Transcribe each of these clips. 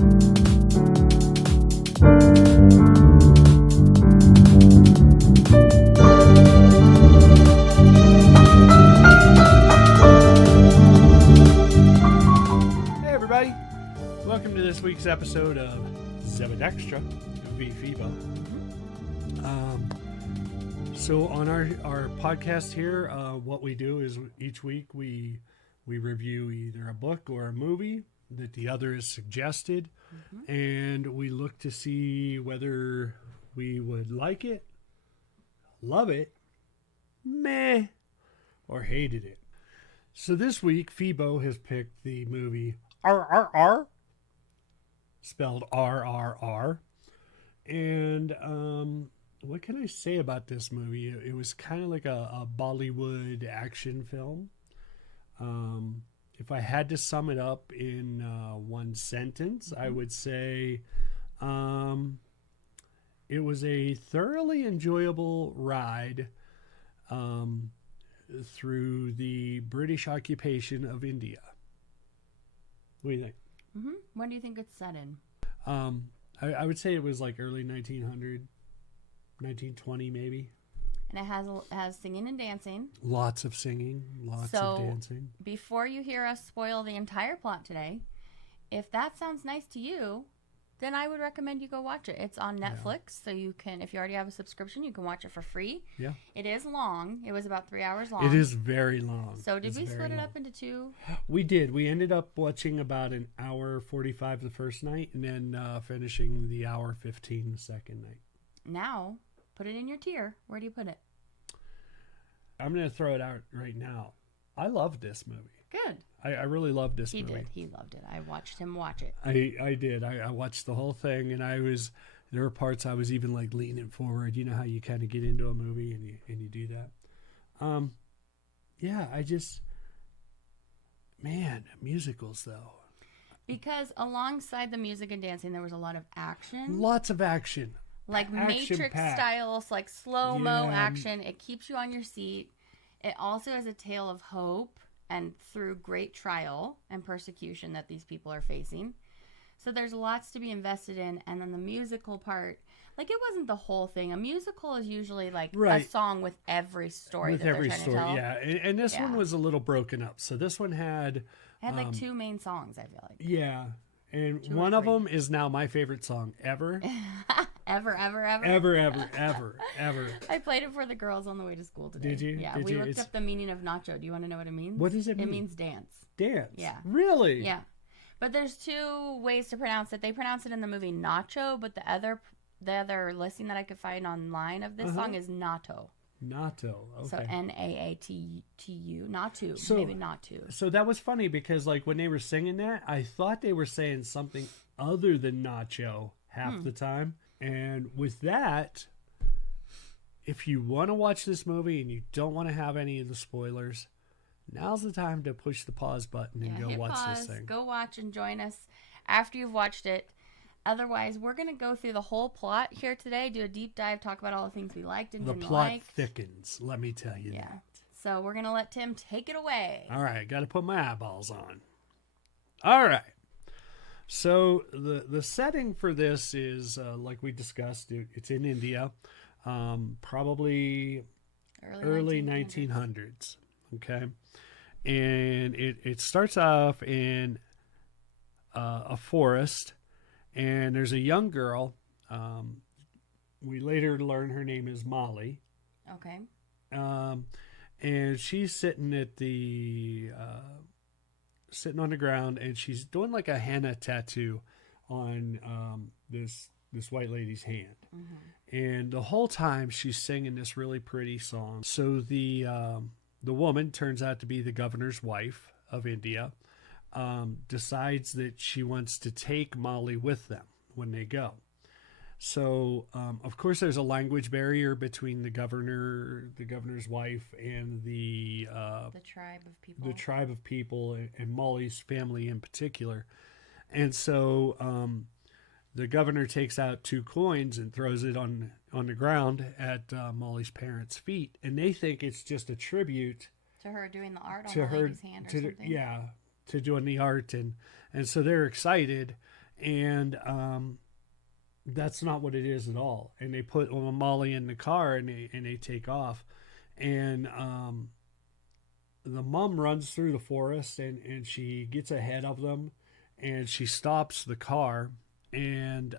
everybody. Welcome to this week's episode of Zebadextra, Phoebe Phebo. So on our podcast here, what we do is each week we review either a book or a movie that the other has suggested, and we look to see whether we would like it, love it, meh, or hated it. So this week, Phebo has picked the movie RRR, spelled RRR, and what can I say about this movie? It was kind of like a Bollywood action film. If I had to sum it up in one sentence, I would say it was a thoroughly enjoyable ride through the British occupation of India. What do you think? When do you think it's set in? I would say it was like early 1900, 1920 maybe. And it has singing and dancing. Lots of singing, lots of dancing. Before you hear us spoil the entire plot today, if that sounds nice to you, then I would recommend you go watch it. It's on Netflix, so you can, if you already have a subscription, you can watch it for free. Yeah. It is long. It was about 3 hours long. It is very long. So did we split it up into two? We did. We ended up watching about an hour 45 the first night, and then finishing the hour 15 the second night. Now, put it in your tier. Where do you put it? I'm going to throw it out right now. I loved this movie. Good. I really loved this movie. He did. He loved it. I watched him watch it. I did. I watched the whole thing, and there were parts I was even like leaning forward. You know how you kind of get into a movie and you do that. Musicals though. Because alongside the music and dancing, there was a lot of action. Lots of action. Like Matrix styles, like slow-mo action. It keeps you on your seat. It also has a tale of hope and through great trial and persecution that these people are facing. So there's lots to be invested in. And then the musical part, like it wasn't the whole thing. A musical is usually like a song with every story that they're trying to tell. Yeah. And this one was a little broken up. So this one had... It had like two main songs, I feel like. Yeah. And one of them is now my favorite song ever. Ever. Ever. I played it for the girls on the way to school today. Did you? Yeah, we looked up the meaning of nacho. Do you want to know what it means? What does it mean? It means dance. Dance? Yeah. Really? Yeah. But there's two ways to pronounce it. They pronounce it in the movie nacho, but the other listing that I could find online of this song is natto. Natto. Okay. So Naattu. Nattu. So, maybe nattu. So that was funny because like when they were singing that, I thought they were saying something other than nacho half the time. And with that, if you want to watch this movie and you don't want to have any of the spoilers, now's the time to push the pause button and go watch this thing. Go watch and join us after you've watched it. Otherwise, we're going to go through the whole plot here today, do a deep dive, talk about all the things we liked and didn't like. The plot thickens, let me tell you that. So we're going to let Tim take it away. All right, got to put my eyeballs on. All right. So the setting for this is, like we discussed, it's in India, probably early 1900s. Okay. And it starts off in a forest. And there's a young girl. We later learn her name is Molly. Okay. And she's sitting at sitting on the ground, and she's doing like a henna tattoo on this white lady's hand. And the whole time she's singing this really pretty song. So the woman turns out to be the governor's wife of India. Decides that she wants to take Molly with them when they go. So, of course, there's a language barrier between the governor's wife, and the tribe of people. The tribe of people, and Molly's family in particular. And so, the governor takes out 2 coins and throws it on the ground at Molly's parents' feet, and they think it's just a tribute to her doing the art on the lady's hand or something. Yeah. To doing the art, and so they're excited, And that's not what it is at all. And they put Molly in the car and they take off. And the mom runs through the forest and she gets ahead of them and she stops the car. And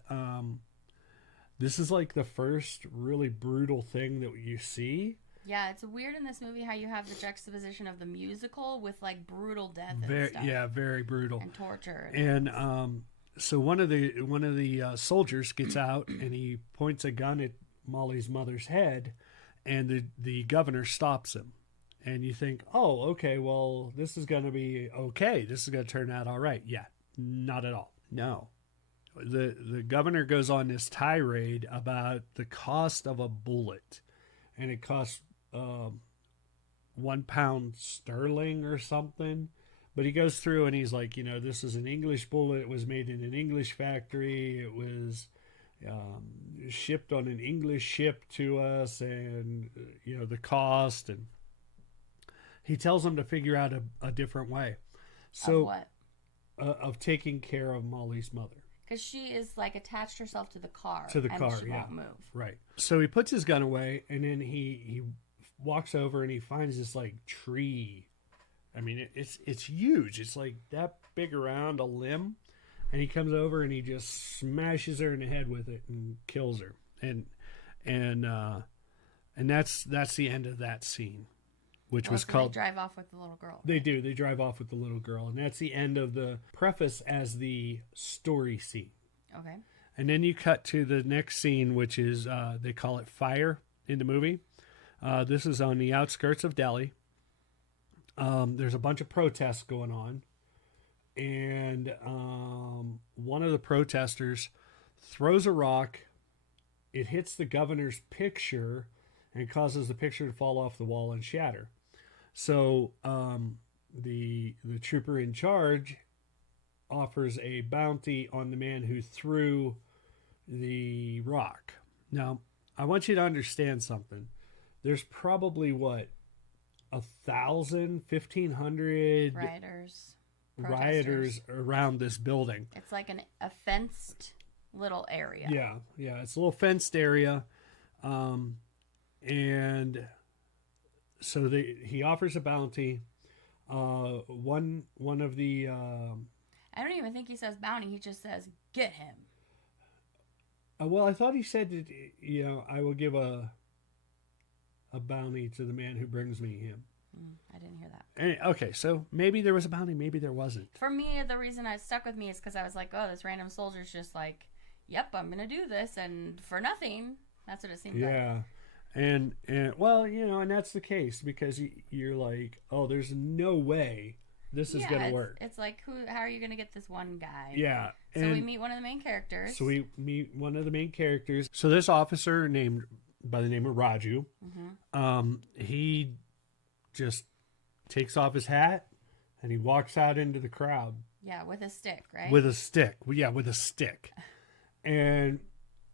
this is like the first really brutal thing that you see. Yeah, it's weird in this movie how you have the juxtaposition of the musical with like brutal death and stuff. Yeah, very brutal. And torture. And so one of the soldiers gets out and he points a gun at Molly's mother's head, and the governor stops him. And you think, oh, okay, well, this is going to be okay. This is going to turn out all right. Yeah, not at all. No. The governor goes on this tirade about the cost of a bullet, and it costs £1 sterling or something. But he goes through and he's like, this is an English bullet. It was made in an English factory. It was shipped on an English ship to us, and the cost. And he tells them to figure out a different way. So of what? Of taking care of Molly's mother. Because she is like attached herself to the car. To the car, she won't move. Right. So he puts his gun away, and then he walks over and he finds this like tree. I mean, it's huge. It's like that big around a limb, and he comes over and he just smashes her in the head with it and kills her. And that's the end of that scene, which was called. They drive off with the little girl. They do. They drive off with the little girl, and that's the end of the preface as the story scene. Okay. And then you cut to the next scene, which is they call it Fire in the movie. This is on the outskirts of Delhi. There's a bunch of protests going on, and one of the protesters throws a rock. It hits the governor's picture and causes the picture to fall off the wall and shatter. So the trooper in charge offers a bounty on the man who threw the rock. Now, I want you to understand something. There's probably 1,000, 1,500 rioters around this building. It's like a fenced little area. Yeah, it's a little fenced area, and so he offers a bounty. One of the I don't even think he says bounty. He just says get him. Well, I thought he said that I will give a bounty to the man who brings me him. I didn't hear that. Okay, so maybe there was a bounty, maybe there wasn't. For me, the reason it stuck with me is because I was like, oh, this random soldier's just like, yep, I'm going to do this, and for nothing. That's what it seemed like. Yeah, and well, and that's the case, because you're like, oh, there's no way this is going to work. It's like, how are you going to get this one guy? Yeah. So we meet one of the main characters. So this officer by the name of Raju, he just takes off his hat and he walks out into the crowd. Yeah, with a stick, right? With a stick. Yeah, with a stick. And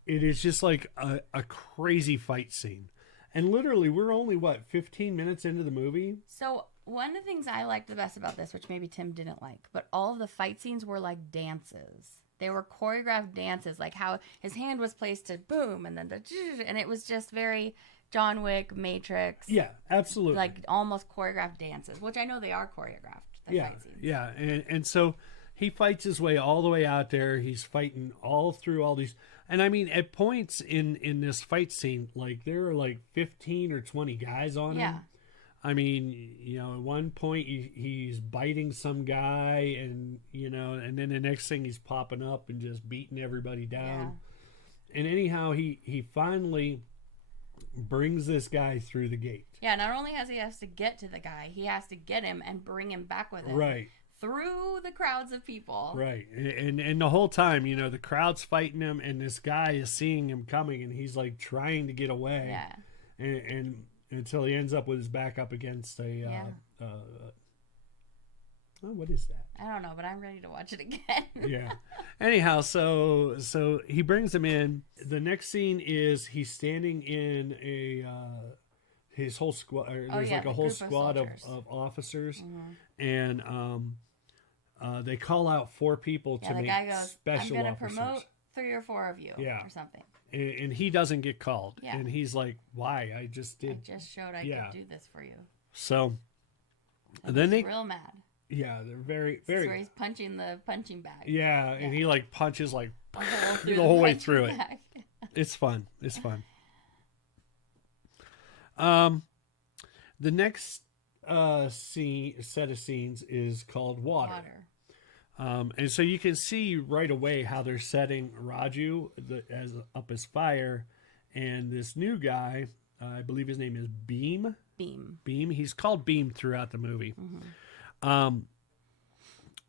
it is just like a crazy fight scene. And literally, we're only, 15 minutes into the movie? So one of the things I liked the best about this, which maybe Tim didn't like, but all of the fight scenes were like dances. They were choreographed dances, like how his hand was placed to boom, and then and it was just very John Wick, Matrix. Yeah, absolutely. Like almost choreographed dances, which I know they are choreographed. Fight scenes. Yeah, and so he fights his way all the way out there. He's fighting all through all these, and I mean, at points in this fight scene, like there are like 15 or 20 guys on him. I mean, at one point he's biting some guy, and and then the next thing he's popping up and just beating everybody down. Yeah. And anyhow, he finally brings this guy through the gate. Yeah, not only has to get to the guy, he has to get him and bring him back with him. Right. Through the crowds of people. Right. And the whole time, the crowd's fighting him, and this guy is seeing him coming, and he's like trying to get away. Yeah. And until he ends up with his back up against what is that? I don't know, but I'm ready to watch it again. Yeah. Anyhow, so he brings him in. The next scene is he's standing in his whole squad. There's like a whole squad of officers, and they call out 4 people to the make guy goes, special I'm going to officers. promote 3 or 4 of you or something. And he doesn't get called. Yeah. And he's like, why? I just showed I could do this for you. So and then he's real mad. Yeah, they're very, this is where he's punching the punching bag. Yeah, and he like punches like the whole way through bag. it. It's fun. It's fun. The next set of scenes is called Water. And so you can see right away how they're setting Raju up as fire, and this new guy, I believe his name is Beam. Beam. He's called Beam throughout the movie. Mm-hmm.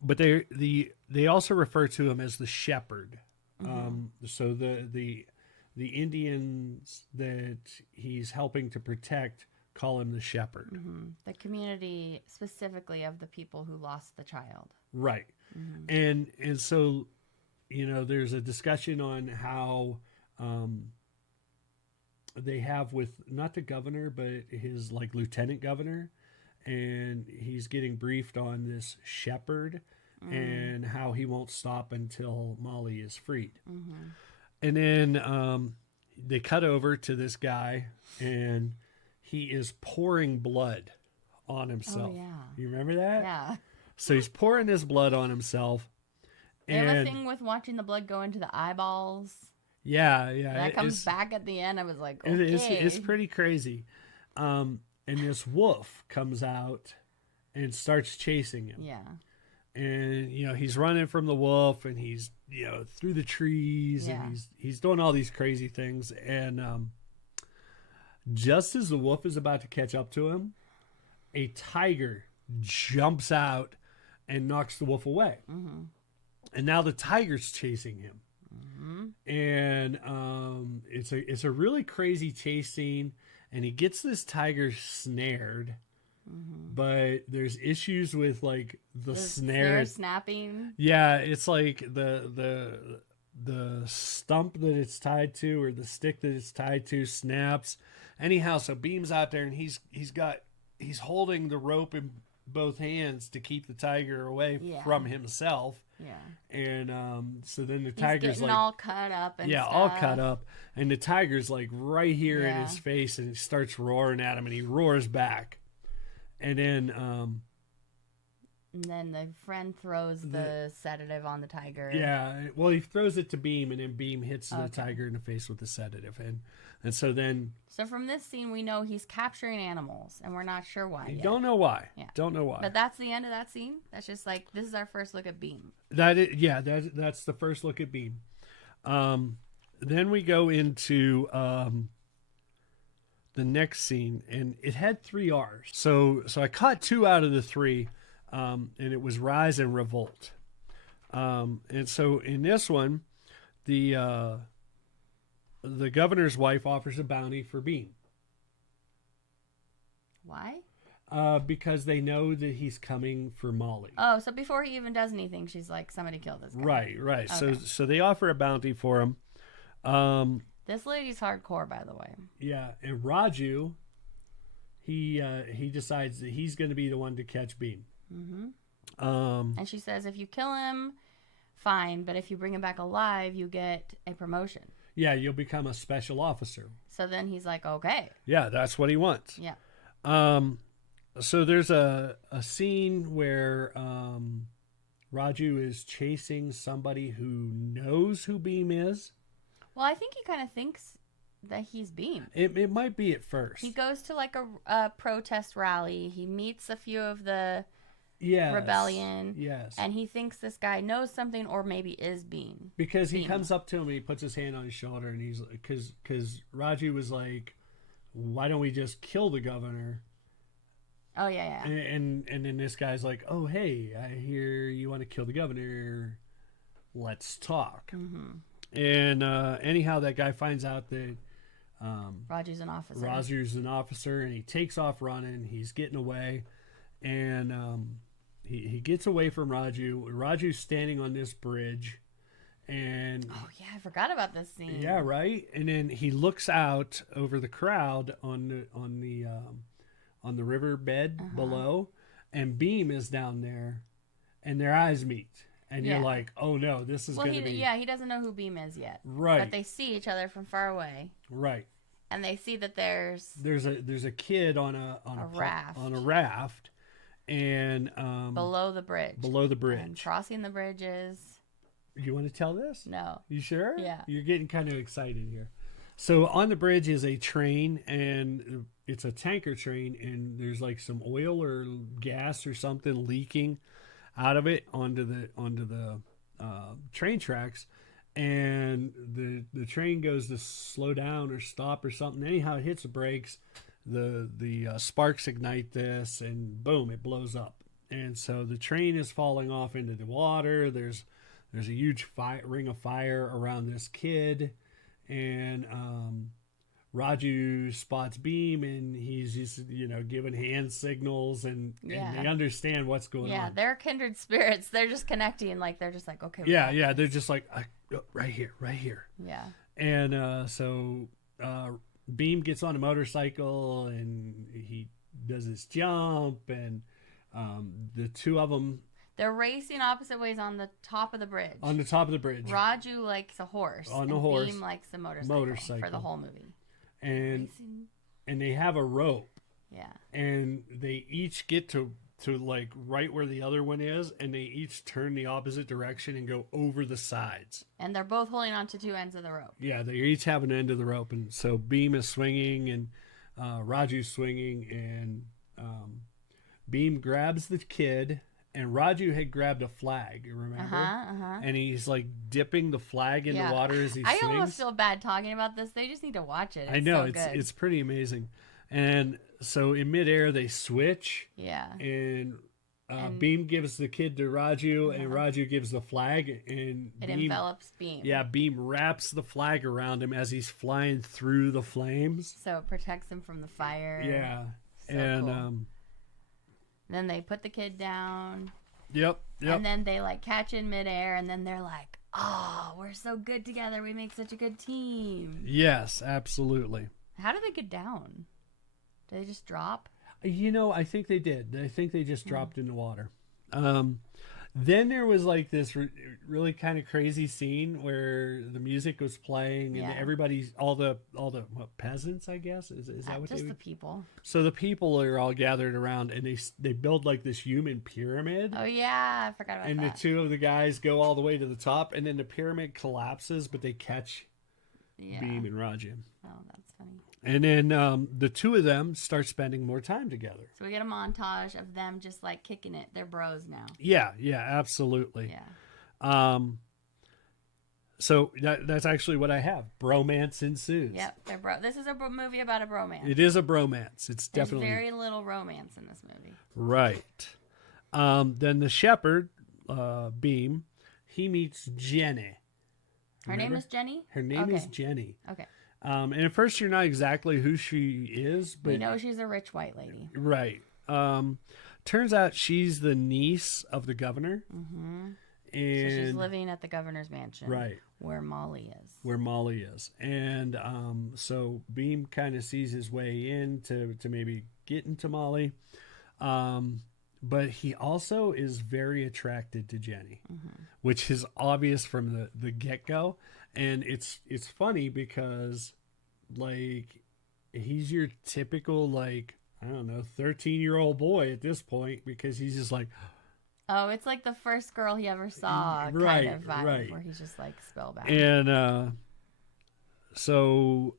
But they also refer to him as the shepherd. Mm-hmm. So the Indians that he's helping to protect call him the shepherd. Mm-hmm. The community specifically of the people who lost the child. Right. Mm-hmm. And so, there's a discussion on how they have with not the governor, but his like lieutenant governor, and he's getting briefed on this shepherd and how he won't stop until Molly is freed. Mm-hmm. And then they cut over to this guy, and he is pouring blood on himself. Oh, yeah. You remember that? Yeah. So he's pouring this blood on himself. They have a thing with watching the blood go into the eyeballs. Yeah. That comes back at the end. I was like, okay. It's pretty crazy. And this wolf comes out and starts chasing him. Yeah. And, he's running from the wolf, and he's, through the trees, and he's doing all these crazy things. And just as the wolf is about to catch up to him, a tiger jumps out and knocks the wolf away. Mm-hmm. And now the tiger's chasing him. Mm-hmm. And it's a really crazy chase scene, and he gets this tiger snared. Mm-hmm. But there's issues with like the snare snapping. Yeah, it's like the stump that it's tied to, or the stick that it's tied to, snaps. Anyhow, so Beam's out there, and he's holding the rope in both hands to keep the tiger away from himself. Yeah. And so then the tiger's getting like all cut up and stuff. all cut up, and the tiger's like right here in his face, and he starts roaring at him, and he roars back. And then the friend throws the sedative on the tiger. Yeah, well, he throws it to Beam, and then Beam hits the tiger in the face with the sedative, and so then. So from this scene, we know he's capturing animals, and we're not sure why. You don't know why. Yeah. Don't know why. But that's the end of that scene. That's just like, this is our first look at Beam. That's the first look at Beam. Then we go into the next scene, and it had 3 R's. So I caught 2 out of the 3, and it was Rise and Revolt. And so in this one, the governor's wife offers a bounty for Beam. Why? Because they know that he's coming for Molly. Oh, so before he even does anything, she's like, somebody killed this guy. Right. Okay. So they offer a bounty for him. This lady's hardcore, by the way. Yeah, and Raju, he decides that he's going to be the one to catch Beam. Mm-hmm. And she says, if you kill him, fine, but if you bring him back alive, you get a promotion. Yeah, you'll become a special officer. So then he's like, okay. Yeah, that's what he wants. Yeah. So there's a scene where Raju is chasing somebody who knows who Beam is. Well, I think he kind of thinks that he's Beam. It might be at first. He goes to like a protest rally. He meets a few of the rebellion. Yes. And he thinks this guy knows something, or maybe is Beam. Because he comes up to him and he puts his hand on his shoulder, and he's like, because Raju was like, why don't we just kill the governor? Oh, yeah. And then this guy's like, oh, hey, I hear you want to kill the governor. Let's talk. Mm-hmm. And anyhow, that guy finds out that Raju's an officer. And he takes off running. He's getting away, and he gets away from Raju. Raju's standing on this bridge, and I forgot about this scene. Yeah, right. And then he looks out over the crowd on the riverbed below, and Beam is down there, and their eyes meet. And you're like, oh no, this is going to be... Yeah, he doesn't know who Beam is yet. Right. But they see each other from far away. Right. And they see that there's a kid on a raft. And below the bridge. And crossing the bridges. You want to tell this? No. You sure? Yeah. You're getting kind of excited here. So on the bridge is a train, and it's a tanker train, and there's like some oil or gas or something leaking out of it onto the train tracks, and the train goes to slow down or stop or something. Anyhow, it hits the brakes. The sparks ignite this, and boom, it blows up. And so the train is falling off into the water. There's a huge ring of fire around this kid, and Raju spots Beam, and he's just, giving hand signals, and they understand what's going on. Yeah, they're kindred spirits. They're just connecting. Like, they're just like, okay. Yeah. They're just like, right here. Yeah. And so Beam gets on a motorcycle, and he does his jump, and the two of them... They're racing opposite ways on the top of the bridge. Raju likes a horse. On the horse. Beam likes a motorcycle. For the whole movie. And they have a rope. Yeah. And they each get to like right where the other one is, and they each turn the opposite direction and go over the sides. And they're both holding on to two ends of the rope. Yeah, they each have an end of the rope, and so Beam is swinging, and Raju's swinging, and Beam grabs the kid. And Raju had grabbed a flag, remember? And he's like dipping the flag in the water as he swings. I almost feel bad talking about this. They just need to watch it. I know, it's pretty amazing. And so in midair they switch. Yeah. And Beam gives the kid to Raju, and Raju gives the flag, and it envelops Beam. Yeah, Beam wraps the flag around him as he's flying through the flames. So it protects him from the fire. Yeah. So cool. Then they put the kid down. Yep. And then they like catch in midair, and then they're like, "Oh, we're so good together. We make such a good team." Yes, absolutely. How do they get down? Do they just drop? I think they did. I think they just dropped in the water. Then there was like this really kind of crazy scene where the music was playing, and everybody's all the peasants, I guess, is that what just the people? So the people are all gathered around, and they build like this human pyramid. Oh yeah, I forgot about that. And the two of the guys go all the way to the top, and then the pyramid collapses, but they catch Beam and Raju. Oh, that's funny. And then the two of them start spending more time together. So we get a montage of them just like kicking it. They're bros now. Yeah, absolutely. Yeah. So that's actually what I have. Bromance ensues. Yep, they're This is a movie about a bromance. It is a bromance. It's definitely... There's very little romance in this movie. Right. Then the shepherd, Beam, he meets Jenny. Her name is Jenny? Her name is Jenny. Okay. And at first you're not exactly who she is, but... We know she's a rich white lady. Right. Turns out she's the niece of the governor. Mm-hmm. And so she's living at the governor's mansion. Right. Where Molly is. And so Beam kind of sees his way in to maybe get into Molly. But he also is very attracted to Jenny, which is obvious from the get-go. And it's funny because, like, he's your typical, like, I don't know, 13-year-old boy at this point, because he's just like... Oh, it's like the first girl he ever saw kind of vibe, where he's just, like, spellbound. And so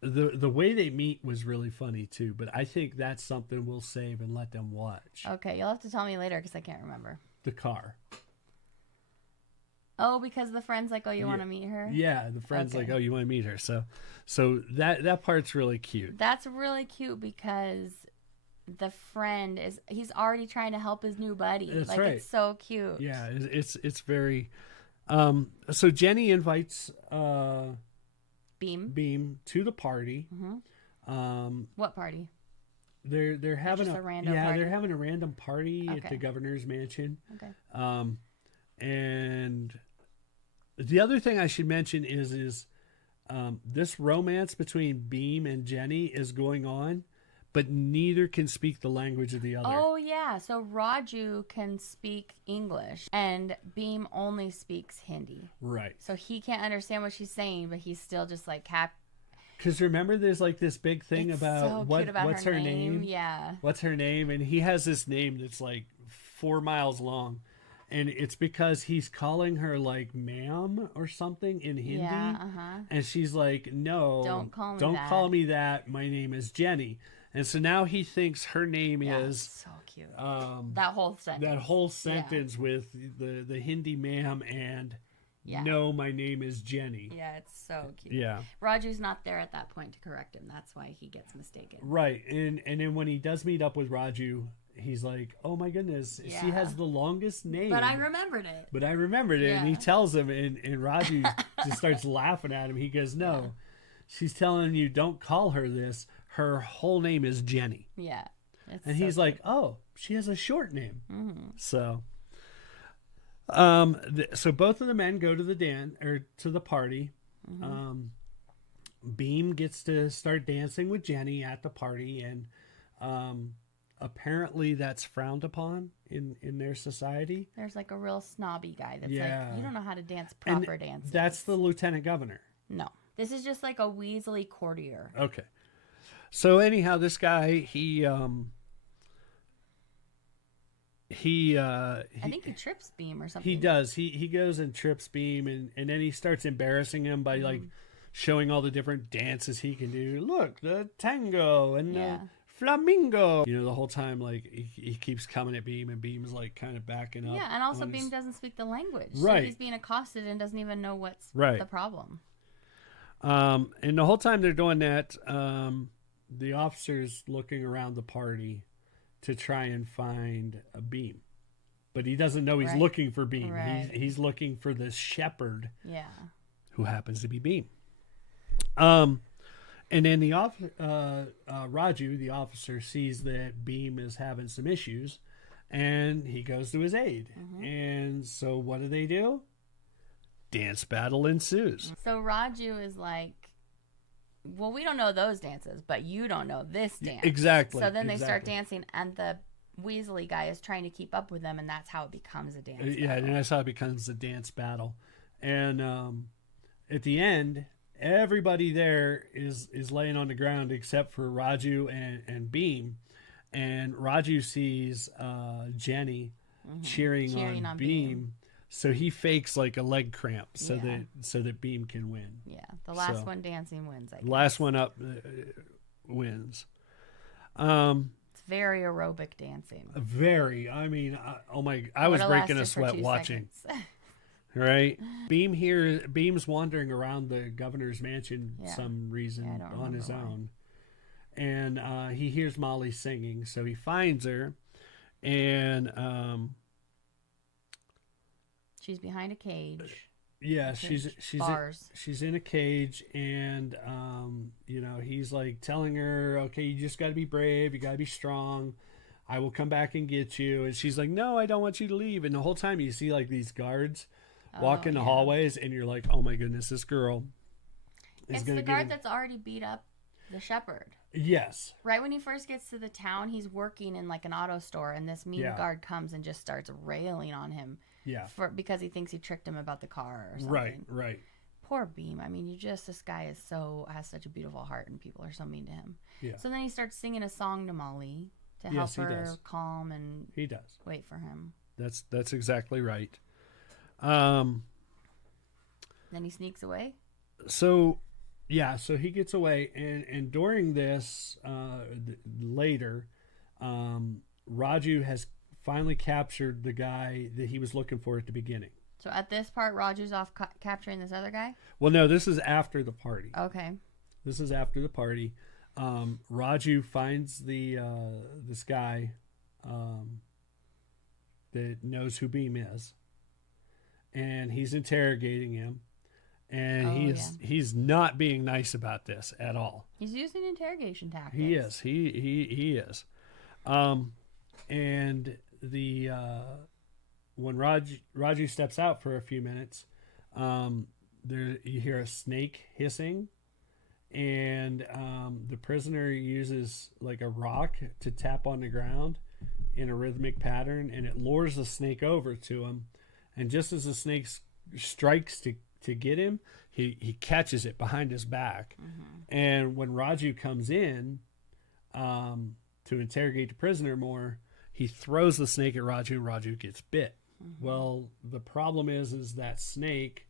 the way they meet was really funny, too. But I think that's something we'll save and let them watch. Okay, you'll have to tell me later, because I can't remember. The car. Oh, because the friend's like, oh, you want to meet her? Yeah, the friend's like, oh, you want to meet her. So that part's really cute. That's really cute because the friend he's already trying to help his new buddy. That's like, right. It's so cute. Yeah, it's very... so Jenny invites Beam to the party. Mm-hmm. What party? They're having a random party? They're having a random party at the governor's mansion. Okay. And the other thing I should mention is this romance between Beam and Jenny is going on, but neither can speak the language of the other. Oh, yeah. So Raju can speak English, and Beam only speaks Hindi. Right. So he can't understand what she's saying, but he's still just like Because remember, there's like this big thing about what's her name? Yeah. What's her name? And he has this name that's like 4 miles long. And it's because he's calling her like ma'am or something in Hindi. Yeah, And she's like, no, don't call me that. My name is Jenny. And so now he thinks her name is so cute. That whole sentence. With the Hindi ma'am and no, my name is Jenny. Yeah, it's so cute. Yeah. Raju's not there at that point to correct him. That's why he gets mistaken. Right. And then when he does meet up with Raju, he's like, oh my goodness, she has the longest name. But I remembered it. And he tells him, and Raju just starts laughing at him. He goes, no, she's telling you don't call her this. Her whole name is Jenny. Yeah. And he's like, oh, she has a short name. Mm-hmm. So so both of the men go to the party. Mm-hmm. Beam gets to start dancing with Jenny at the party, and apparently that's frowned upon in their society. There's like a real snobby guy that's like, you don't know how to dance proper dances. That's the lieutenant governor. No. This is just like a Weasley courtier. Okay. So anyhow, this guy, I think he trips Beam or something. He does. He goes and trips Beam, and then he starts embarrassing him by like showing all the different dances he can do. Look, the tango and the flamingo. The whole time, like he keeps coming at Beam, and Beam's like kind of backing up. Yeah, and also Beam doesn't speak the language. Right. So he's being accosted and doesn't even know what's the problem. And the whole time they're doing that, the officer's looking around the party to try and find a Beam. But he doesn't know he's looking for Beam. Right. He's looking for this shepherd. Yeah. Who happens to be Beam. And then the Raju, the officer, sees that Beam is having some issues, and he goes to his aid. Mm-hmm. And so what do? Dance battle ensues. So Raju is like, well, we don't know those dances, but you don't know this dance. Exactly. So then they start dancing, and the Weasley guy is trying to keep up with them, and that's how it becomes a dance battle. Yeah, and that's how it becomes a dance battle. And at the end, everybody there is laying on the ground except for Raju and Beam. And Raju sees Jenny cheering on Beam. So he fakes like a leg cramp so that Beam can win. Yeah, the last one dancing wins. I guess. Last one up wins. It's very aerobic dancing. Very. I mean, I was breaking a sweat watching. Right? Beam's wandering around the governor's mansion some reason on his own. And he hears Molly singing, so he finds her, and she's behind a cage. Yeah, she's in a cage, and he's like telling her, okay, you just got to be brave, you got to be strong. I will come back and get you. And she's like, no, I don't want you to leave. And the whole time you see like these guards walk in the hallways, and you're like, oh my goodness, this girl is going to get guard that's already beat up the shepherd. Yes. Right when he first gets to the town, he's working in like an auto store, and this mean guard comes and just starts railing on him. Yeah. Because he thinks he tricked him about the car or something. Right. Poor Beam. I mean, this guy has such a beautiful heart, and people are so mean to him. Yeah. So then he starts singing a song to Molly to help her calm and wait for him. That's exactly right. Then he sneaks away. So he gets away, and during this, later, Raju has finally captured the guy that he was looking for at the beginning. So at this part, Raju's off capturing this other guy? Well, no, this is after the party. Okay. This is after the party. Raju finds this guy that knows who Beam is, and he's interrogating him. And he's not being nice about this at all. He's using interrogation tactics. He is. He is. And when Raju steps out for a few minutes, you hear a snake hissing, and the prisoner uses like a rock to tap on the ground in a rhythmic pattern, and it lures the snake over to him. And just as the snake strikes to get him, he catches it behind his back. And when Raju comes in to interrogate the prisoner more, he throws the snake at Raju, and Raju gets bit. Well, the problem is that snake,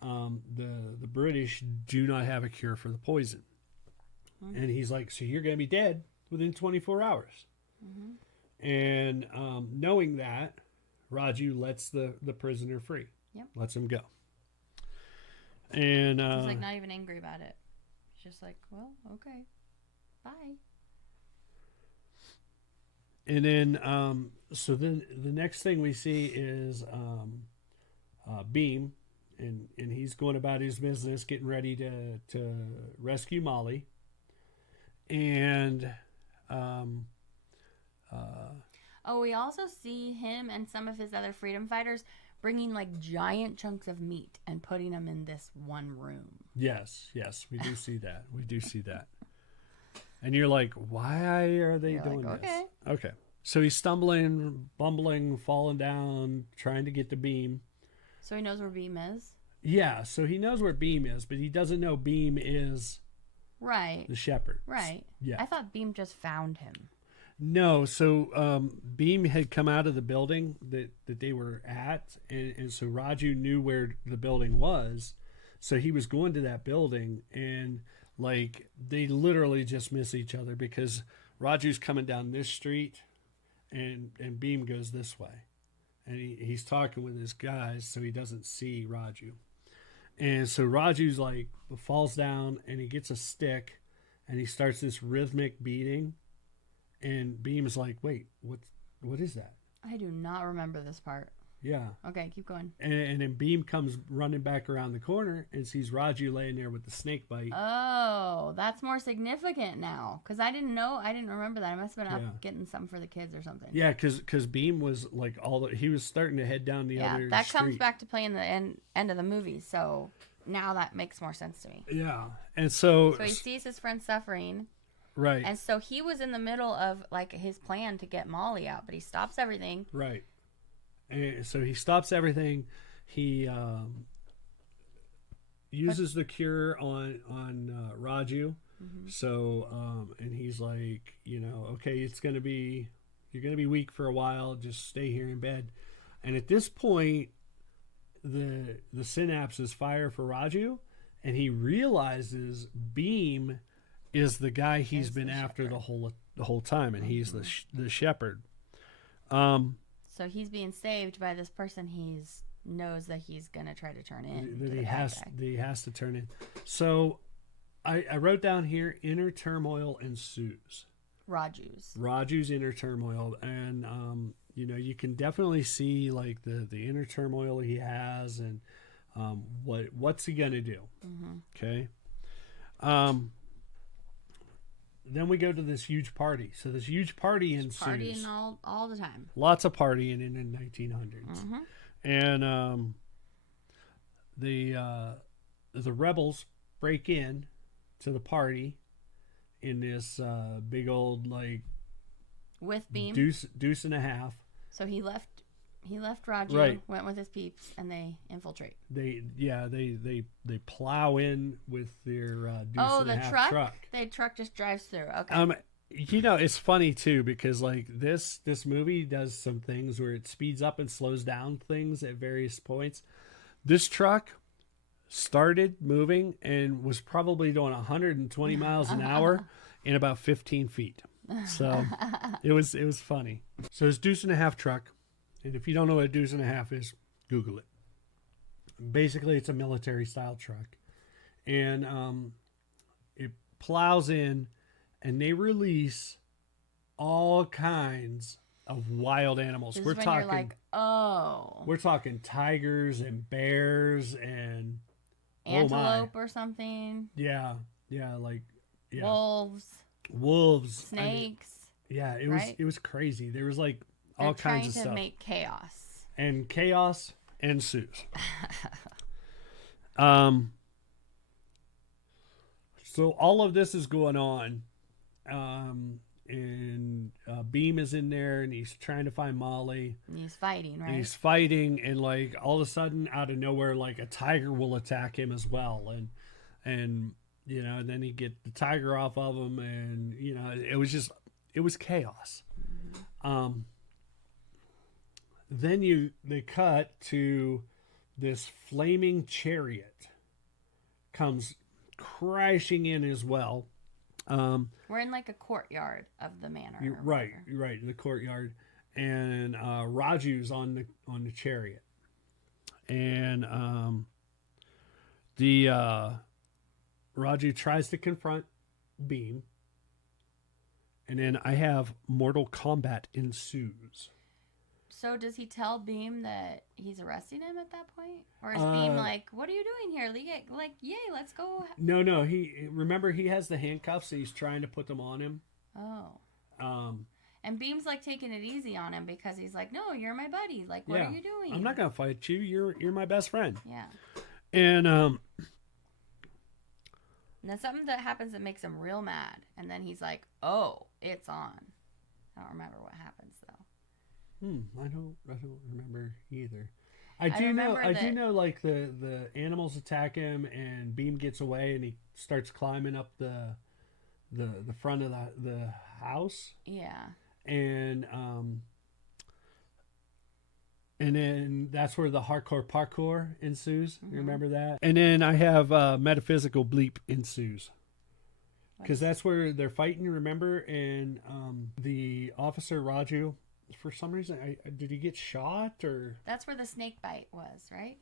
the British do not have a cure for the poison. And he's like, so you're going to be dead within 24 hours. And knowing that, Raju lets the prisoner free. Lets him go. And he's like not even angry about it. He's just like, well, okay, bye. And then, so then the next thing we see is Beam, and he's going about his business, getting ready to rescue Molly. And we also see him and some of his other freedom fighters bringing like giant chunks of meat and putting them in this one room. Yes, we do see that. And you're like, why are they doing this? Okay. So he's stumbling, bumbling, falling down, trying to get to Beam. So he knows where Beam is? Yeah, so he knows where Beam is, but he doesn't know Beam is the shepherd. Right. Yeah. I thought Beam just found him. No, so Beam had come out of the building that they were at, and so Raju knew where the building was, so he was going to that building, and like they literally just miss each other because Raju's coming down this street, and Beam goes this way, and he's talking with his guys, so he doesn't see Raju, and so Raju's like falls down, and he gets a stick, and he starts this rhythmic beating. And Beam's like, wait, what is that? I do not remember this part. Yeah. Okay, keep going. And then Beam comes running back around the corner and sees Raju laying there with the snake bite. Oh, that's more significant now. Because I didn't remember that. I must have been up getting something for the kids or something. Yeah, because Beam was like he was starting to head down the other that street. comes back to play in the end of the movie. So now that makes more sense to me. Yeah. And so he sees his friend suffering. Right. And so he was in the middle of like his plan to get Molly out, but he stops everything. Right. And so he stops everything. He uses the cure on Raju. So and he's like, okay, you're going to be weak for a while. Just stay here in bed. And at this point, the synapses fire for Raju, and he realizes Beam is the guy he's been after the whole time, and he's the shepherd. So he's being saved by this person he knows that he's gonna try to turn in. That he has to turn in. So I wrote down here, inner turmoil ensues. Raju's inner turmoil, and you can definitely see like the inner turmoil he has, and what's he gonna do? Okay. Then we go to this huge party. So this huge party ensues. Partying all the time. Lots of partying in the 1900s. And the rebels break in to the party in this big old like with Beam deuce and a half. So he left Raju, right. Went with his peeps, and they infiltrate. They plow in with their deuce and a half truck. The truck just drives through. Okay. It's funny too because like this movie does some things where it speeds up and slows down things at various points. This truck started moving and was probably doing 120 miles an hour in about 15 feet. So it was funny. So it's deuce and a half truck. And if you don't know what a deuce and a half is, Google it. Basically, it's a military-style truck. And it plows in, and they release all kinds of wild animals. We're talking, you're like, oh. We're talking tigers and bears and... Antelope or something. Yeah. Wolves. Snakes. It was crazy. There was like... all kinds of stuff. Trying to make chaos. And chaos ensues. So all of this is going on. And Beam is in there, and he's trying to find Molly. And he's fighting, right? And he's fighting, and like all of a sudden, out of nowhere, like a tiger will attack him as well, and you know, and then he get the tiger off of him, and you know, it was chaos. Mm-hmm. Then they cut to this flaming chariot comes crashing in as well. We're in like a courtyard of the manor. Right, in the courtyard, and Raju's on the chariot, and Raju tries to confront Beam, and then I have mortal combat ensues. So does he tell Beam that he's arresting him at that point? Or is Beam like, what are you doing here? Like, yay, let's go. No. He has the handcuffs, so he's trying to put them on him. Oh. And Beam's like taking it easy on him because he's like, no, you're my buddy. Like, what are you doing? I'm not going to fight you. You're my best friend. Yeah. And then something that happens that makes him real mad. And then he's like, oh, it's on. I don't remember what happens, though. I don't remember either. I do know like the animals attack him and Beam gets away and he starts climbing up the front of the house. Yeah. And then that's where the hardcore parkour ensues. Mm-hmm. You remember that? And then I have metaphysical bleep ensues. Because that's where they're fighting, remember? And the officer Raju, for some reason, did he get shot or? That's where the snake bite was, right?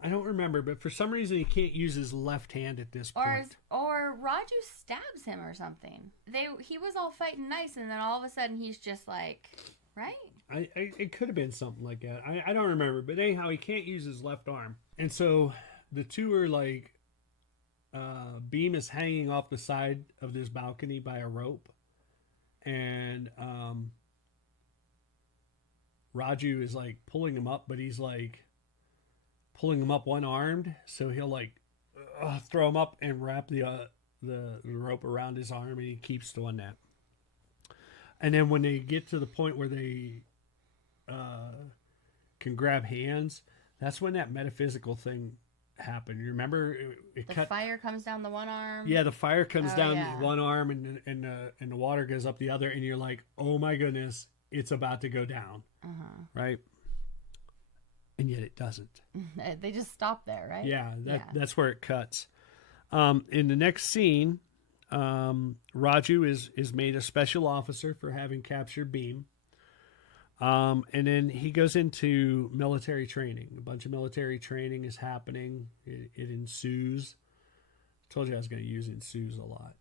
I don't remember, but for some reason he can't use his left hand at this point. Or Raju stabs him or something. He was all fighting nice, and then all of a sudden he's just like, right? It could have been something like that. I don't remember, but anyhow, he can't use his left arm, and so the two are like, Beam is hanging off the side of this balcony by a rope, and Raju is like pulling him up, but he's like pulling him up one-armed, so he'll like throw him up and wrap the rope around his arm, and he keeps doing that. And then when they get to the point where they can grab hands, that's when that metaphysical thing happened. You remember the fire comes down the one arm? Yeah, the fire comes down one arm, and the water goes up the other, and you're like, oh my goodness, it's about to go down. Uh-huh. Right? And yet it doesn't. They just stop there, right? Yeah, that's where it cuts. In the next scene, Raju is made a special officer for having captured Beam. And then he goes into military training. A bunch of military training is happening. It ensues. I told you I was going to use ensues a lot.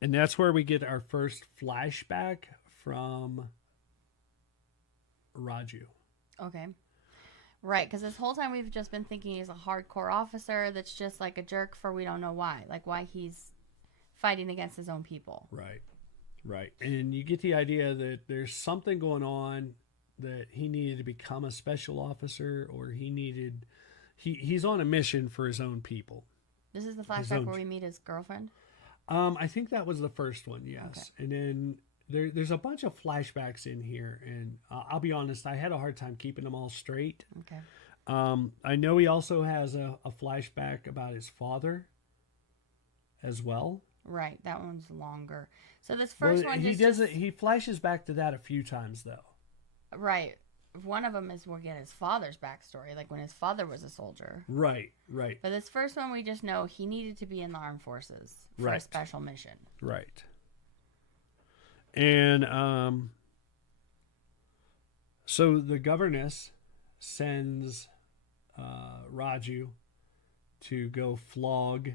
And that's where we get our first flashback from Raju. Okay. Right, because this whole time we've just been thinking he's a hardcore officer that's just like a jerk for we don't know why. Like why he's fighting against his own people. Right. And you get the idea that there's something going on, that he needed to become a special officer, or he's on a mission for his own people. This is the flashback where we meet his girlfriend? I think that was the first one, yes. Okay. And then there's a bunch of flashbacks in here, and I'll be honest, I had a hard time keeping them all straight. Okay. I know he also has a flashback about his father as well. Right, that one's longer. So this first one he flashes back to that a few times though. Right. One of them is we'll get his father's backstory, like when his father was a soldier. Right. But this first one, we just know he needed to be in the armed forces for a special mission. Right. And so the governess sends Raju to go flog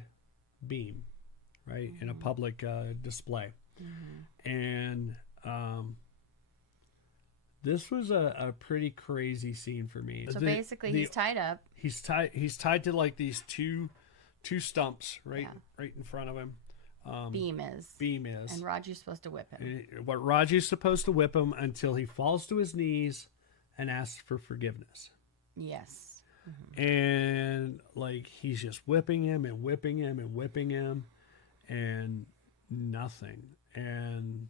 Beam, right, in a public display. Mm-hmm. And this was a pretty crazy scene for me. So basically, he's tied up. He's tied to like these two stumps right in front of him. Beam is. And Raju's supposed to whip him. Raju's supposed to whip him until he falls to his knees and asks for forgiveness. Yes. And like he's just whipping him and whipping him and whipping him, and nothing. And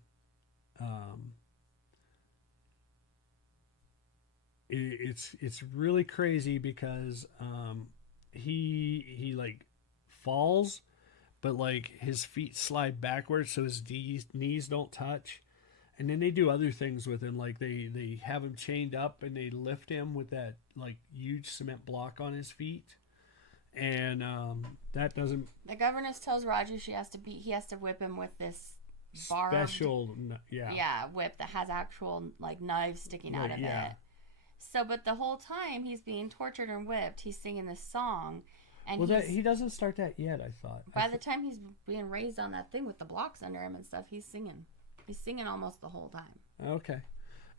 it's really crazy because he like falls, but like his feet slide backwards so his knees don't touch. And then they do other things with him, like they have him chained up and they lift him with that like huge cement block on his feet. And that doesn't. The governess tells Raju he has to whip him with this barbed, special, whip that has actual like knives sticking out of it. So, but the whole time he's being tortured and whipped, he's singing this song. And he doesn't start that yet, I thought. By the time he's being raised on that thing with the blocks under him and stuff, he's singing. He's singing almost the whole time. Okay.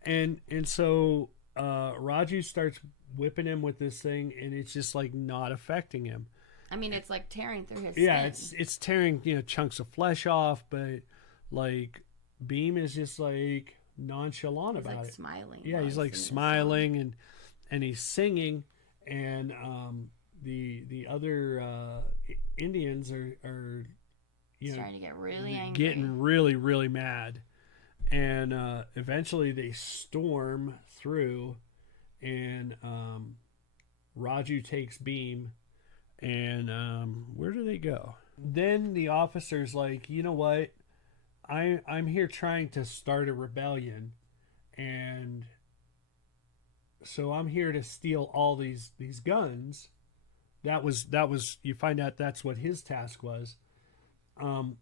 And so Raju starts whipping him with this thing, and it's just like not affecting him. I mean, it's like tearing through his skin. Yeah, it's tearing, chunks of flesh off, but like Beam is just like nonchalant he's about like it. Smiling. Yeah, he's like smiling and he's singing, and the other Indians are starting to get really angry, getting really, really mad. And eventually they storm through, and Raju takes Beam, and where do they go? Then the officer's like, you know what? I'm here trying to start a rebellion, and so I'm here to steal all these guns. That was you find out that's what his task was. And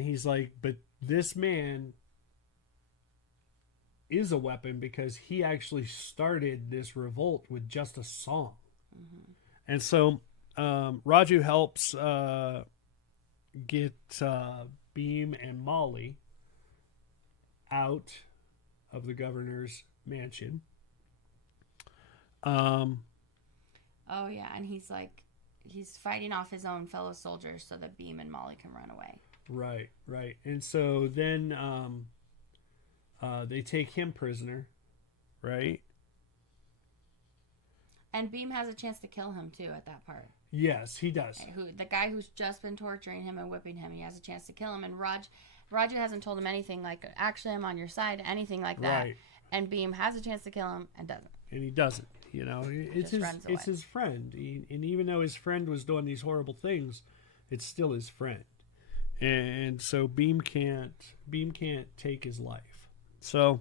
he's like, but this man is a weapon because he actually started this revolt with just a song. Mm-hmm. And so Raju helps get Beam and Molly out of the governor's mansion. Oh yeah, and he's fighting off his own fellow soldiers so that Beam and Molly can run away. Right. And so then they take him prisoner, right? And Beam has a chance to kill him too at that part. Yes, he does. The guy who's just been torturing him and whipping him, he has a chance to kill him. And Raju hasn't told him anything like, actually, I'm on your side, anything like that. Right. And Beam has a chance to kill him and doesn't. And he doesn't. It's his friend. And even though his friend was doing these horrible things, it's still his friend. And so Beam can't take his life. So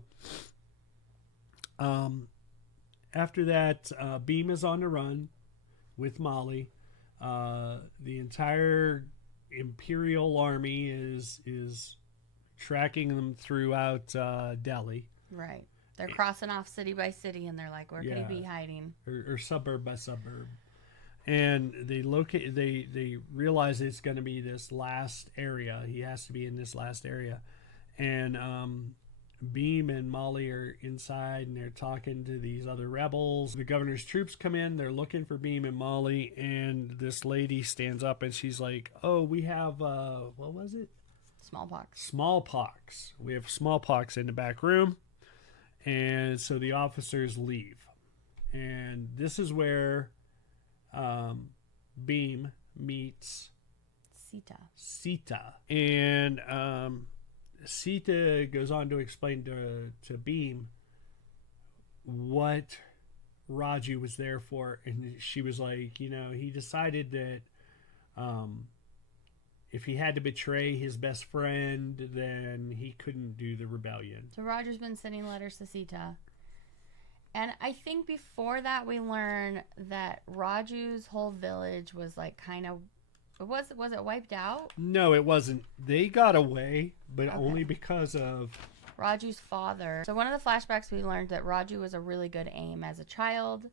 after that, Beam is on the run with Molly. The entire Imperial army is tracking them throughout Delhi. Right. They're crossing off city by city, and they're like, where could he be hiding? Or suburb by suburb. And they realize it's going to be this last area. He has to be in this last area. And Beam and Molly are inside, and they're talking to these other rebels. The governor's troops come in. They're looking for Beam and Molly, and this lady stands up, and she's like, oh, we have, what was it? Smallpox. We have smallpox in the back room. And so the officers leave. And this is where Beam meets Sita. And Sita goes on to explain to Beam what Raju was there for. And she was like, he decided that if he had to betray his best friend, then he couldn't do the rebellion. So Raju's been sending letters to Sita. And I think before that we learn that Raju's whole village was like kind of... Was it wiped out? No, it wasn't. They got away, but only because of... Raju's father. So one of the flashbacks we learned that Raju was a really good aim as a child.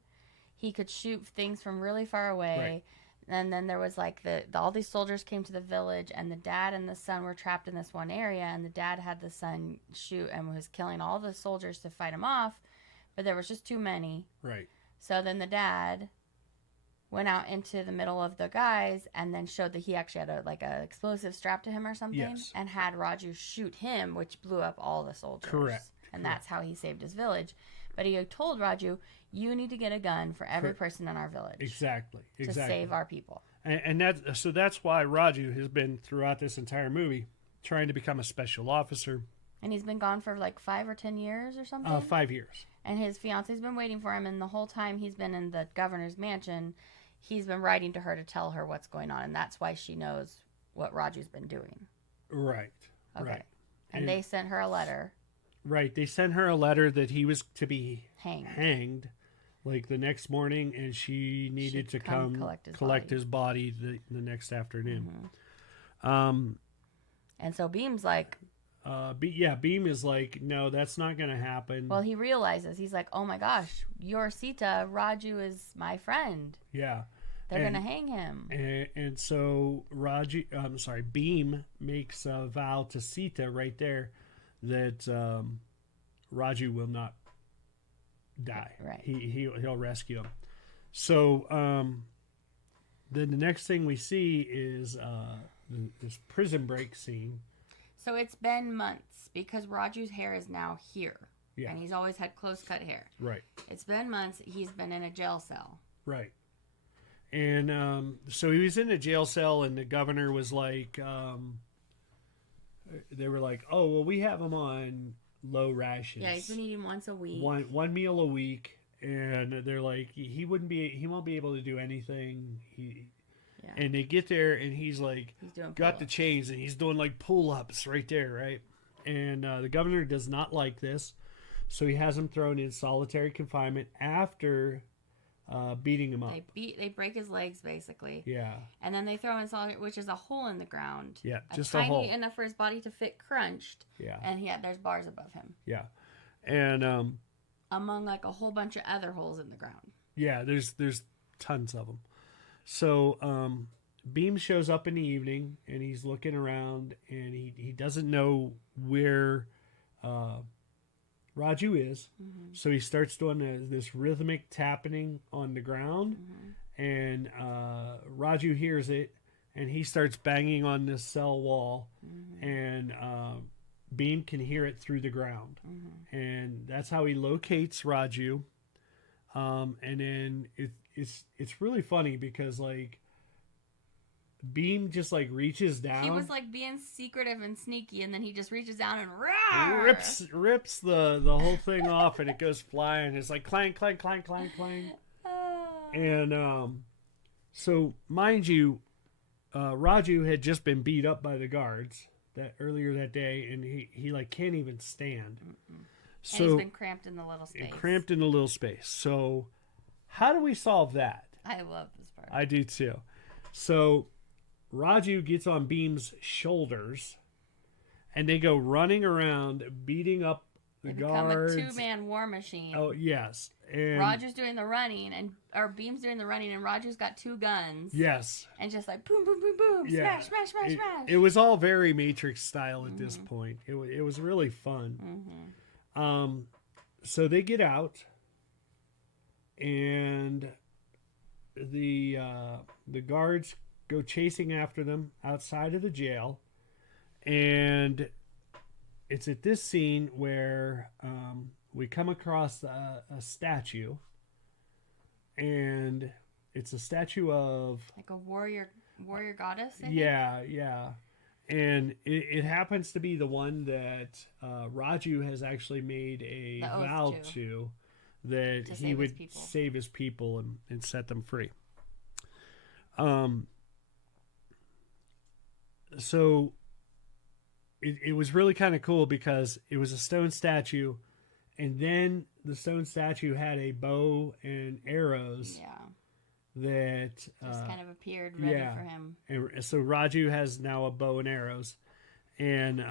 He could shoot things from really far away. Right. And then there was like all these soldiers came to the village, and the dad and the son were trapped in this one area, and the dad had the son shoot and was killing all the soldiers to fight him off, but there was just too many. Right. So then the dad went out into the middle of the guys and then showed that he actually had a explosive strapped to him or something. Yes. And had Raju shoot him, which blew up all the soldiers. Correct. And that's how he saved his village. But he told Raju, you need to get a gun for every person in our village. Exactly. To save our people. And that's why Raju has been throughout this entire movie trying to become a special officer. And he's been gone for like 5 or 10 years or something? 5 years. And his fiance's been waiting for him, and the whole time he's been in the governor's mansion, he's been writing to her to tell her what's going on, and that's why she knows what Raju's been doing. Right. Okay. Right. And they sent her a letter. Right. They sent her a letter that he was to be hanged like the next morning, and she needed to come collect his body the next afternoon. Mm-hmm. And so Beam's like... Beam is like, no, that's not going to happen. Well, he realizes, he's like, oh my gosh, you're Sita, Raju is my friend. Yeah. They're going to hang him. And so Beam makes a vow to Sita right there that Raju will not die. Right. He'll rescue him. So then the next thing we see is this prison break scene. So it's been months because Raju's hair is now here. Yeah. And he's always had close cut hair. Right. It's been months. He's been in a jail cell. Right. And so he was in a jail cell, and the governor was like, they were like, oh, well, we have him on low rations. Yeah, he's been eating once a week. One meal a week. And they're like, he won't be able to do anything. Yeah. And they get there, and he's like, got the chains, and he's doing like pull-ups right there, right? And the governor does not like this, so he has him thrown in solitary confinement after beating him up. They break his legs, basically. Yeah. And then they throw him in solitary, which is a hole in the ground. Yeah, just a hole. Tiny enough for his body to fit crunched. Yeah. And there's bars above him. Yeah. And among like a whole bunch of other holes in the ground. Yeah, there's tons of them. So Beam shows up in the evening, and he's looking around, and he doesn't know where Raju is. Mm-hmm. So he starts doing this rhythmic tapping on the ground, mm-hmm. and Raju hears it, and he starts banging on this cell wall, mm-hmm. and Beam can hear it through the ground. Mm-hmm. And that's how he locates Raju. And then it's really funny because like Beam just like reaches down. He was like being secretive and sneaky, and then he just reaches down and rips the whole thing off, and it goes flying. It's like clang, clang, clang, clang, clang. And so mind you, Raju had just been beat up by the guards earlier that day, and he like can't even stand. Mm-mm. So and he's been cramped in the little space. So how do we solve that? I love this part. I do too. So Raju gets on Beam's shoulders, and they go running around, beating up the guards. Become a 2-man war machine. Oh yes, and Raju's doing the running, or Beam's doing the running, and Raju's got 2 guns. Yes, and just like boom, boom, boom, boom, yeah. Smash, smash, smash. It was all very Matrix style at this point. It was really fun. Mm-hmm. So they get out, and the guards go chasing after them outside of the jail, and it's at this scene where we come across a statue, and it's a statue of like a warrior goddess. I think? Yeah. And it happens to be the one that Raju has actually made a vow to that he would save his people and set them free. So it was really kind of cool because it was a stone statue, and then the stone statue had a bow and arrows. Yeah. That just kind of appeared ready for him. And so Raju has now a bow and arrows, and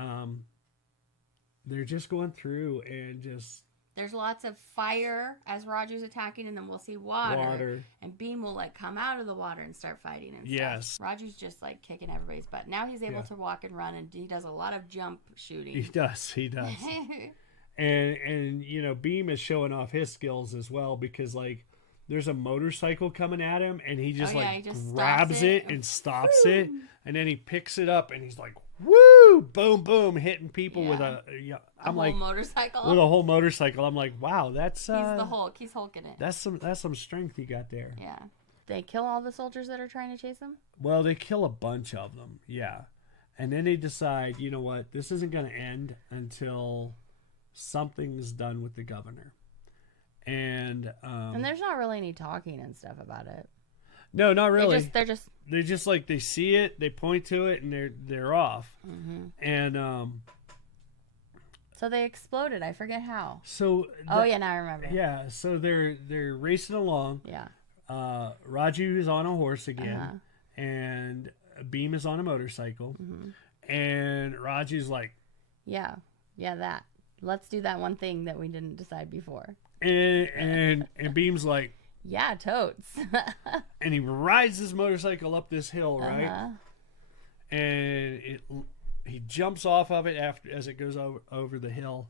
they're just going through and just. There's lots of fire as Raju's attacking, and then we'll see water. And Beam will like come out of the water and start fighting and yes. stuff. Raju's just like kicking everybody's butt. Now he's able to walk and run, and he does a lot of jump shooting. He does. and you know, Beam is showing off his skills as well because like there's a motorcycle coming at him, and he just grabs it and stops it, and then he picks it up, and he's like woo, boom, boom, hitting people with a motorcycle. With a whole motorcycle. I'm like, wow, that's he's the Hulk. He's hulking it. That's some strength you got there. Yeah. They kill all the soldiers that are trying to chase him? Well, they kill a bunch of them. Yeah. And then they decide, you know what, this isn't going to end until something's done with the governor. And there's not really any talking and stuff about it. No, not really. They're just like, they see it, they point to it, and they're off. Mm-hmm. And so they exploded. I forget how. So now I remember. Yeah, so they're racing along. Yeah. Raju is on a horse again, and Beam is on a motorcycle, and Raju's like, yeah, that. Let's do that one thing that we didn't decide before. And Beam's like, yeah, totes. And he rides his motorcycle up this hill, right? And he jumps off of it as it goes over the hill.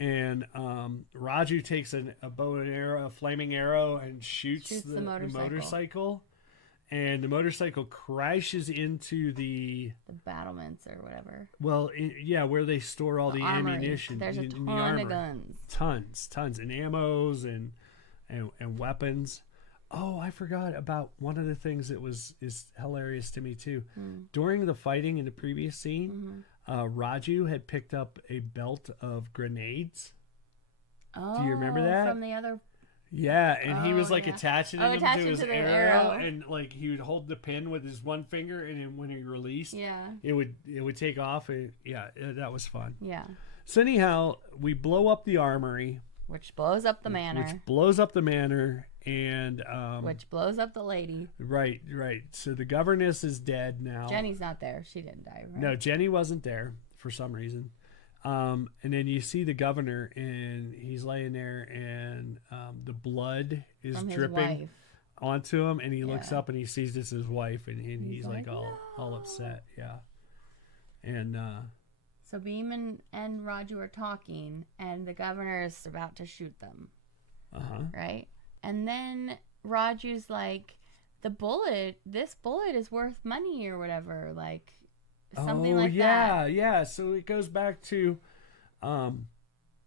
And Raju takes a bow and arrow, a flaming arrow, and shoots the motorcycle. And the motorcycle crashes into the battlements or whatever. Well, where they store all the ammunition. There's a ton of guns. Tons. And ammos and weapons. Oh, I forgot about one of the things that is hilarious to me, too. During the fighting in the previous scene, Raju had picked up a belt of grenades. Oh, do you remember that? From the other... Yeah, and he was attaching them to his arrow, and he would hold the pin with his one finger, and then when he released, it would take off. That was fun. Yeah. So anyhow, we blow up the armory, which blows up the manor, and which blows up the lady. Right. So the governess is dead now. Jenny's not there. She didn't die. Right? No, Jenny wasn't there for some reason. And then you see the governor, and he's laying there, and the blood is dripping onto him, and he looks up and he sees this his wife, and he's like all upset. Yeah. And so Beam and Raju are talking, and the governor is about to shoot them. Right? And then Raju's like, this bullet is worth money or whatever, like something like that. Yeah. So it goes back to,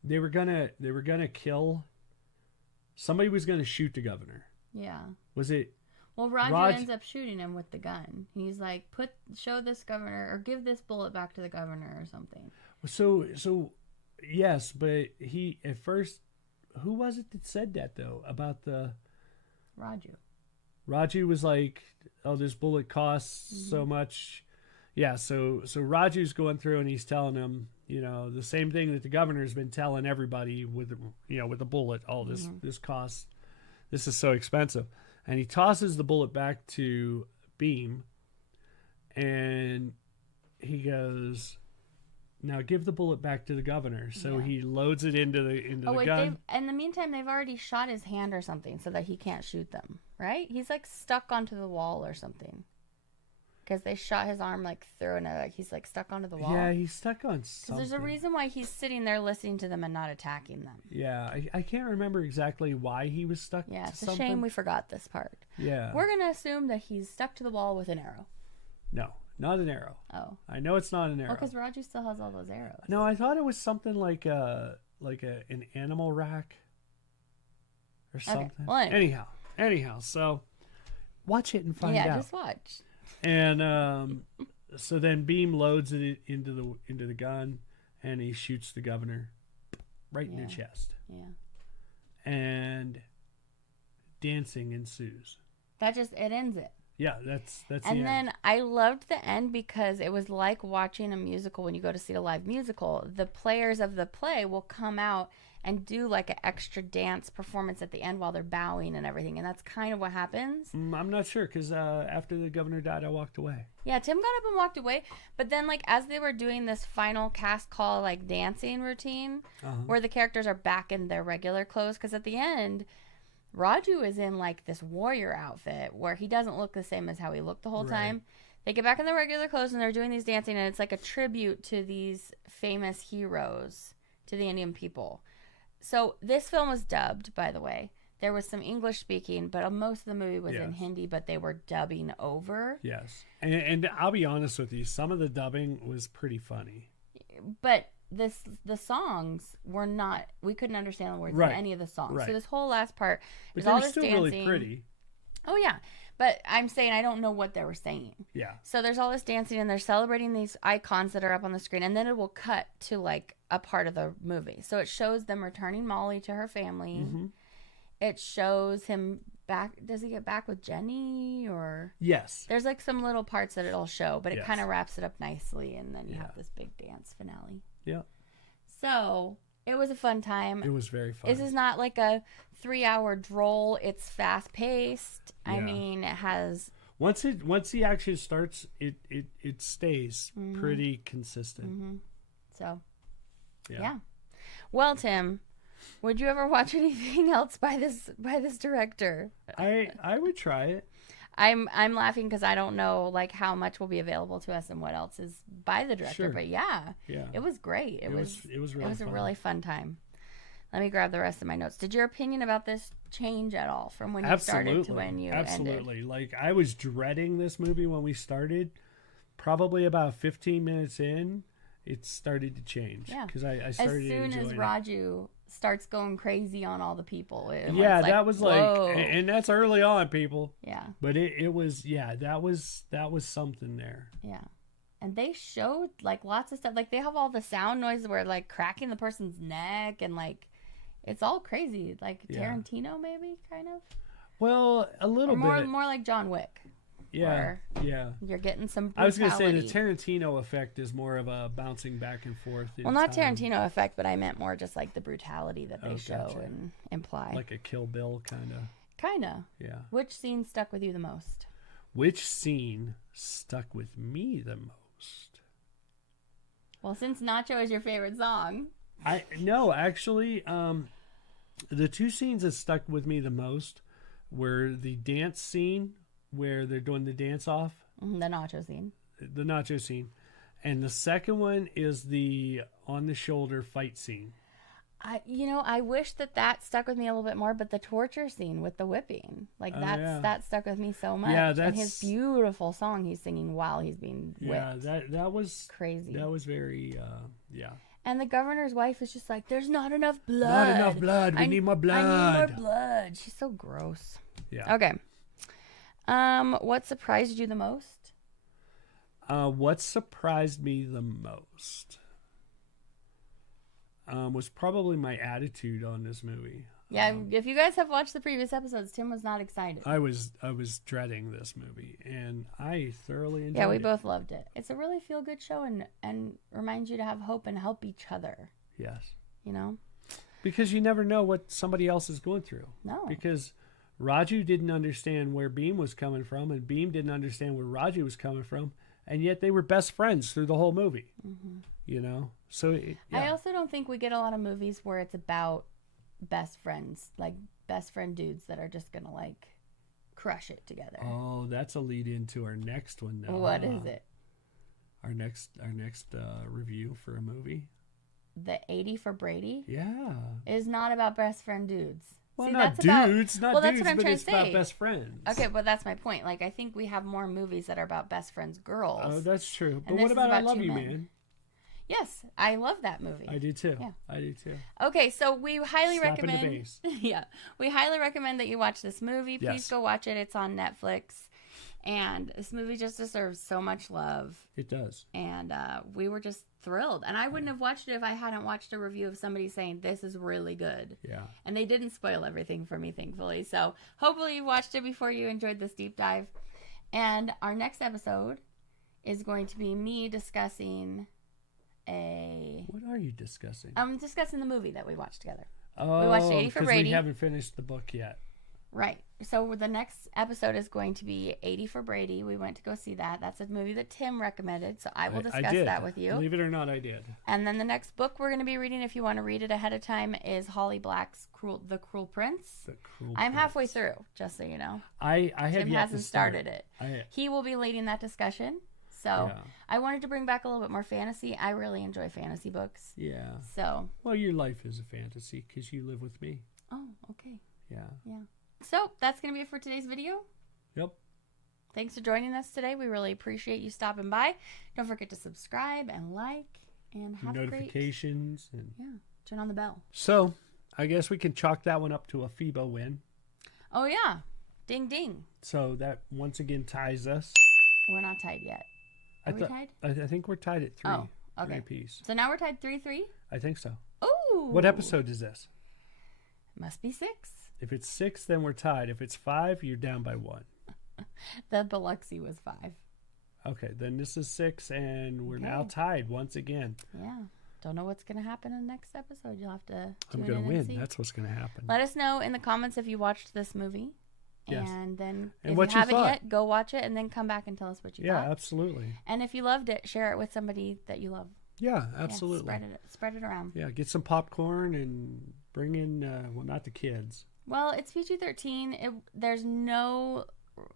they were gonna kill. Somebody was gonna shoot the governor. Yeah. Was it? Well, Raju ends up shooting him with the gun. He's like, show this governor, or give this bullet back to the governor or something. So yes, but he at first, who was it that said that though about the? Raju. Raju was like, oh, this bullet costs so much. Yeah, so Raju's going through and he's telling him, the same thing that the governor's been telling everybody with the bullet. Oh, this costs, this is so expensive. And he tosses the bullet back to Beam, and he goes, now give the bullet back to the governor. So he loads it into the gun. In the meantime, they've already shot his hand or something so that he can't shoot them, right? He's like stuck onto the wall or something. Because they shot his arm through and he's stuck onto the wall. Yeah, he's stuck on something. Because there's a reason why he's sitting there listening to them and not attacking them. Yeah, I can't remember exactly why he was stuck to it's something. a shame we forgot this part. Yeah. We're going to assume that he's stuck to the wall with an arrow. No, not an arrow. Oh. I know it's not an arrow. Well, because Raju still has all those arrows. No, I thought it was something like an animal rack or something. Okay. Well, anyhow, so watch it and find out. Yeah, just watch. And so then Beam loads it into the gun, and he shoots the governor right in the chest. Yeah. And dancing ensues. It ends it. Yeah, that's and then I loved the end because it was like watching a musical. When you go to see a live musical, the players of the play will come out and do an extra dance performance at the end while they're bowing and everything, and that's kind of what happens. I'm not sure because after the governor died, I walked away. Yeah, Tim got up and walked away, but then as they were doing this final cast call dancing routine, where the characters are back in their regular clothes, because at the end, Raju is in this warrior outfit where he doesn't look the same as how he looked the whole time. They get back in their regular clothes and they're doing these dancing, and it's a tribute to these famous heroes, to the Indian people. So this film was dubbed, by the way. there was some English speaking, but most of the movie was in Yes. Hindi, but they were dubbing over. Yes. And I'll be honest with you, some of the dubbing was pretty funny. But the songs were not, we couldn't understand the words Right. in any of the songs. Right. So this whole last part, But there's they all were this still dancing. really pretty. Oh, yeah. But I'm saying I don't know what they were saying. Yeah. So there's all this dancing, and they're celebrating these icons that are up on the screen, and then it will cut to like a part of the movie. So it shows them returning Molly to her family. Mm-hmm. It shows him back. Does he get back with Jenny, or Yes. there's like some little parts that it'll show, but it Yes. kind of wraps it up nicely, and then you Yeah. have this big dance finale. Yeah. So it was a fun time. It was very fun. This is not like a 3-hour droll. It's fast paced. I Yeah. mean, it has. Once the action starts, it stays pretty consistent. So, yeah. Well, Tim, would you ever watch anything else by this director? I would try it. I'm laughing because I don't know like how much will be available to us and what else is by the director. Sure. But yeah, Yeah. it was great. It was really a fun. really fun time. Let me grab the rest of my notes. Did your opinion about this change at all from when you started to when you ended? Absolutely. Like, I was dreading this movie when we started. Probably about 15 minutes in, it started to change. Yeah. Because I As started soon as enjoying it. Raju starts going crazy on all the people. Yeah, that was like, whoa. and that's early on, people. Yeah. But it was, yeah, that was something there. Yeah. And they showed like lots of stuff. Like they have all the sound noises where like cracking the person's neck and like it's all crazy. Like Tarantino maybe kind of. Well, a little bit. More like John Wick. Yeah. Yeah. You're getting some brutality. I was going to say the Tarantino effect is more of a bouncing back and forth. Well, not Tarantino effect, but I meant more just like the brutality that they show gotcha. and imply. Like a Kill Bill kind of. Kind of. Yeah. Which scene stuck with you the most? Which scene stuck with me the most? Well, since Nacho is your favorite song. Actually, the two scenes that stuck with me the most were the dance scene where they're doing the dance off. The Nacho scene. The Nacho scene. And the second one is the on the shoulder fight scene. I wish that stuck with me a little bit more, but the torture scene with the whipping, like that stuck with me so much. Yeah, and his beautiful song he's singing while he's being whipped. Yeah, that was crazy. That was very, yeah. And the governor's wife is just like, "There's not enough blood. Not enough blood. We need more blood. I need more blood." She's so gross. Yeah. Okay. What surprised you the most? What surprised me the most was probably my attitude on this movie. Yeah, if you guys have watched the previous episodes, Tim was not excited. I was dreading this movie, and I thoroughly enjoyed it. Yeah, we both loved it. It's a really feel-good show and reminds you to have hope and help each other. Yes. You know? Because you never know what somebody else is going through. No. Because Raju didn't understand where Beam was coming from, and Beam didn't understand where Raju was coming from, and yet they were best friends through the whole movie. Mm-hmm. You know? So, I also don't think we get a lot of movies where it's about best friends, like best friend dudes that are just gonna like crush it together. Oh, that's a lead into our next one now. What is it? Our next review for a movie. The 80 for Brady? Yeah. Is not about best friend dudes. Well, See, not that's dudes, about, not well, dudes, that's what I'm but trying it's to say. about best friends. Okay, but that's my point. Like, I think we have more movies that are about best friends girls. Oh, that's true. But And what this is about I about Love two You, men. Man? Yes, I love that movie. I do too. Yeah. I do too. Okay, so we highly Slap in the recommend. face. Yeah, we highly recommend that you watch this movie. Please Yes. go watch it. It's on Netflix, and this movie just deserves so much love. It does. And we were just thrilled. And I wouldn't have watched it if I hadn't watched a review of somebody saying this is really good. Yeah. And they didn't spoil everything for me, thankfully. So hopefully you watched it before you enjoyed this deep dive. And our next episode is going to be me discussing What are you discussing? I'm discussing the movie that we watched together. Oh, we watched 80 for 'cause Brady. we haven't finished the book yet. Right. So the next episode is going to be 80 for Brady. We went to go see that. That's a movie that Tim recommended. So I will discuss did. that with you. Believe it or not, I did. And then the next book we're going to be reading, if you want to read it ahead of time, is Holly Black's The Cruel Prince. I'm halfway through, just so you know. I have Tim yet hasn't to start started it. I, He will be leading that discussion. So Yeah. I wanted to bring back a little bit more fantasy. I really enjoy fantasy books. yeah. So. Well, your life is a fantasy because you live with me. Oh, okay. Yeah. So that's going to be it for today's video. Yep. Thanks for joining us today. We really appreciate you stopping by. Don't forget to subscribe and like and have notifications and turn on the bell. So I guess we can chalk that one up to a Phebo win. Oh yeah, ding ding. So that once again ties us. We're not tied yet. Are we tied? I think we're tied at 3. Oh, okay. 3 apiece. So now we're tied 3-3. I think so. Ooh. What episode is this? Must be 6. If it's 6, then we're tied. If it's 5, you're down by 1. The Biloxi was 5. Okay, then this is 6, and we're now tied once again. Yeah. Don't know what's going to happen in the next episode. You'll have to I'm going to win. That's what's going to happen. Let us know in the comments if you watched this movie. Yes. And then and if what you haven't thought. yet, go watch it and then come back and tell us what you thought. Yeah, absolutely. And if you loved it, share it with somebody that you love. Yeah, absolutely. Yeah, spread it around. Yeah, get some popcorn and bring in, well, not the kids. Well, it's PG-13. There's no,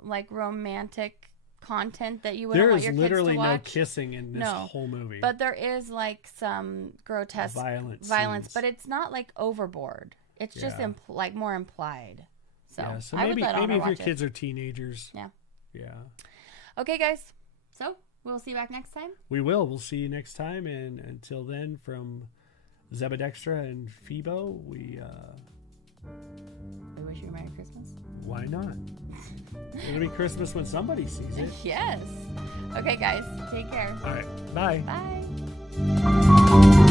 like, romantic content that you wouldn't want your kids to watch. There is literally no kissing in this whole movie. But there is, like, some grotesque violence. But it's not, like, overboard. It's just, like, more implied. So maybe if your kids are teenagers. Yeah. Yeah. Okay, guys. So we'll see you back next time. We will. We'll see you next time. And until then, from Zebadextra and Phebo, we wish you a Merry Christmas. Why not? It'll be Christmas when somebody sees it. Yes. Okay, guys. Take care. All right. Bye. Bye.